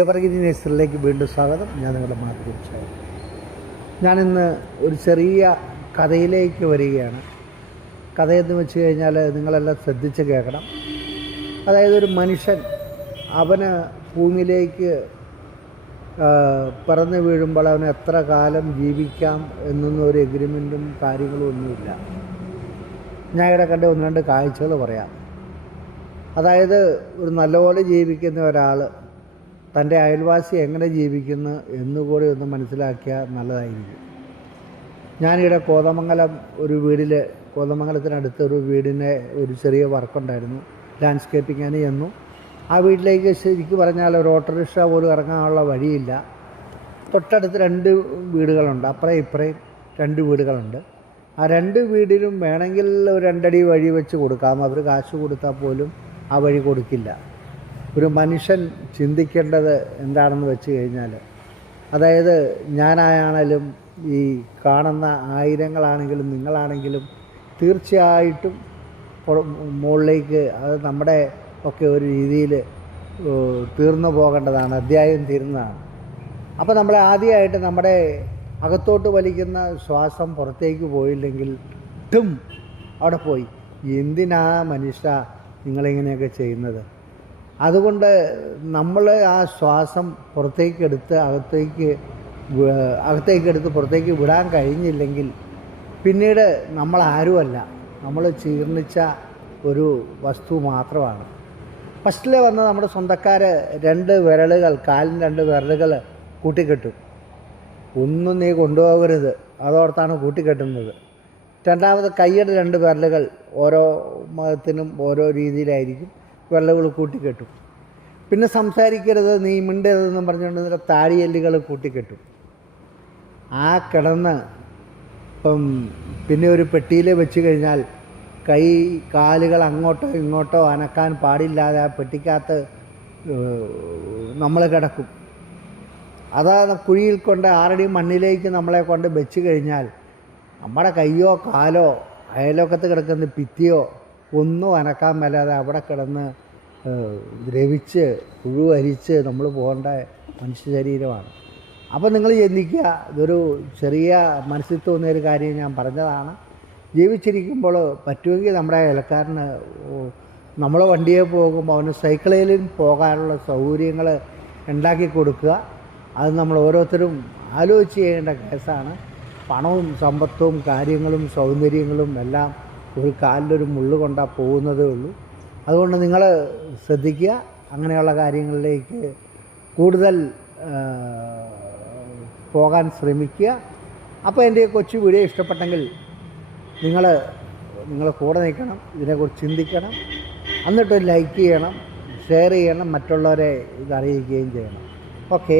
Evergreen നേഴ്സറിയിലേക്ക് വീണ്ടും സ്വാഗതം. ഞാൻ നിങ്ങളുടെ മാതൃകയാണ്. ഞാനിന്ന് ഒരു ചെറിയ കഥയിലേക്ക് വരികയാണ്. കഥയെന്ന് വെച്ച് കഴിഞ്ഞാൽ നിങ്ങളെല്ലാം ശ്രദ്ധിച്ച് കേൾക്കണം. അതായത് ഒരു മനുഷ്യൻ അവന് ഭൂമിയിലേക്ക് പറന്ന് വീഴുമ്പോൾ അവന് എത്ര കാലം ജീവിക്കാം എന്നൊന്നും ഒരു എഗ്രിമെൻറ്റും കാര്യങ്ങളും ഒന്നുമില്ല. ഞാൻ ഇവിടെ കണ്ട ഒന്ന് രണ്ട് കാഴ്ചകൾ പറയാം. അതായത് ഒരു നല്ലപോലെ ജീവിക്കുന്ന ഒരാൾ തൻ്റെ അയൽവാസി എങ്ങനെ ജീവിക്കുന്നു എന്നുകൂടി ഒന്ന് മനസ്സിലാക്കിയാൽ നല്ലതായിരിക്കും. ഞാനിവിടെ കോതമംഗലത്തിനടുത്ത് ഒരു വീടിന് ഒരു ചെറിയ വർക്കുണ്ടായിരുന്നു. ലാൻഡ്സ്കേപ്പിംഗ് ഞാൻ ചെന്നു. ആ വീട്ടിലേക്ക് ശരിക്കും പറഞ്ഞാൽ ഒരു ഓട്ടോറിക്ഷ പോലും ഇറങ്ങാനുള്ള വഴിയില്ല. തൊട്ടടുത്ത് 2 വീടുകളുണ്ട്, അപ്പുറം ഇപ്പുറയും 2 വീടുകളുണ്ട്. ആ 2 വീടിനും വേണമെങ്കിൽ ഒരു 2 അടി വഴി വെച്ച് കൊടുക്കാം. അവർ കാശ് കൊടുത്താൽ പോലും ആ വഴി കൊടുക്കില്ല. ഒരു മനുഷ്യൻ ചിന്തിക്കേണ്ടത് എന്താണെന്ന് വെച്ച് കഴിഞ്ഞാൽ, അതായത് ഞാനായാലും ഈ കാണുന്ന ആയിരങ്ങളാണെങ്കിലും നിങ്ങളാണെങ്കിലും തീർച്ചയായിട്ടും മുകളിലേക്ക് അത് നമ്മുടെ ഒക്കെ ഒരു രീതിയിൽ തീർന്നു പോകേണ്ടതാണ്, അധ്യായം തീരുന്നതാണ്. അപ്പോൾ നമ്മൾ ആദ്യമായിട്ട് നമ്മുടെ അകത്തോട്ട് വലിക്കുന്ന ശ്വാസം പുറത്തേക്ക് പോയില്ലെങ്കിൽ അവിടെ പോയി. എന്തിനാ മനുഷ്യ നിങ്ങളിങ്ങനെയൊക്കെ ചെയ്യുന്നത്? അതുകൊണ്ട് നമ്മൾ ആ ശ്വാസം പുറത്തേക്കെടുത്ത് അകത്തേക്കെടുത്ത് പുറത്തേക്ക് വിടാൻ കഴിഞ്ഞില്ലെങ്കിൽ പിന്നീട് നമ്മൾ ആരുമല്ല, നമ്മൾ ജീർണിച്ച ഒരു വസ്തു മാത്രമാണ്. ഫസ്റ്റിൽ വന്ന നമ്മുടെ സ്വന്തക്കാർ 2 വിരലുകൾ, കാലിന് 2 വിരലുകൾ കൂട്ടിക്കെട്ടും. ഒന്നും നീ കൊണ്ടുപോകരുത്, അതോർത്താണ് കൂട്ടിക്കെട്ടുന്നത്. രണ്ടാമത് കൈയുടെ 2 വിരലുകൾ, ഓരോ മതത്തിനും ഓരോ രീതിയിലായിരിക്കും വിരലുകൾ കൂട്ടിക്കെട്ടും. പിന്നെ സംസാരിക്കരുത്, നീ മിണ്ടരുതെന്നും പറഞ്ഞുകൊണ്ട് താടിയെല്ലുകൾ കൂട്ടിക്കെട്ടും. ആ കിടന്ന് പിന്നെ ഒരു പെട്ടിയിൽ വെച്ച് കഴിഞ്ഞാൽ കൈ കാലുകൾ അങ്ങോട്ടോ ഇങ്ങോട്ടോ അനക്കാൻ പാടില്ലാതെ ആ പെട്ടിക്കകത്ത് നമ്മൾ കിടക്കും. അതാ കുഴിയിൽ കൊണ്ട് 6 അടി മണ്ണിലേക്ക് നമ്മളെ കൊണ്ട് വെച്ച് കഴിഞ്ഞാൽ നമ്മുടെ കയ്യോ കാലോ അയലോക്കത്ത് കിടക്കുന്ന ഭിത്തിയോ ഒന്നും അനക്കാൻ മേലാതെ അവിടെ കിടന്ന് ദ്രവിച്ച് പുഴുവരിച്ച് നമ്മൾ പോകേണ്ട മനുഷ്യ ശരീരമാണ്. അപ്പോൾ നിങ്ങൾ ചിന്തിക്കുക, ഇതൊരു ചെറിയ മനസ്സിൽ തോന്നിയൊരു കാര്യം ഞാൻ പറഞ്ഞതാണ്. ജീവിച്ചിരിക്കുമ്പോൾ പറ്റുമെങ്കിൽ നമ്മുടെ അയൽക്കാരന് നമ്മൾ വണ്ടിയെ പോകുമ്പോൾ അവന് സൈക്കിളിലും പോകാനുള്ള സൗകര്യങ്ങൾ ഉണ്ടാക്കി കൊടുക്കുക. അത് നമ്മൾ ഓരോരുത്തരും ആലോചിച്ച് ചെയ്യേണ്ട കേസാണ്. പണവും സമ്പത്തും കാര്യങ്ങളും സൗന്ദര്യങ്ങളും എല്ലാം ഒരു കാലിലൊരു മുള്ളു കൊണ്ടാൽ പോകുന്നതേ ഉള്ളൂ. അതുകൊണ്ട് നിങ്ങൾ ശ്രദ്ധിക്കുക, അങ്ങനെയുള്ള കാര്യങ്ങളിലേക്ക് കൂടുതൽ പോകാൻ ശ്രമിക്കുക. അപ്പോൾ എൻ്റെ കൊച്ചു വീഡിയോ ഇഷ്ടപ്പെട്ടെങ്കിൽ നിങ്ങൾ കൂടെ നിൽക്കണം, ഇതിനെക്കുറിച്ച് ചിന്തിക്കണം, എന്നിട്ട് ലൈക്ക് ചെയ്യണം, ഷെയർ ചെയ്യണം, മറ്റുള്ളവരെ ഇതറിയിക്കുകയും ചെയ്യണം. ഓക്കേ.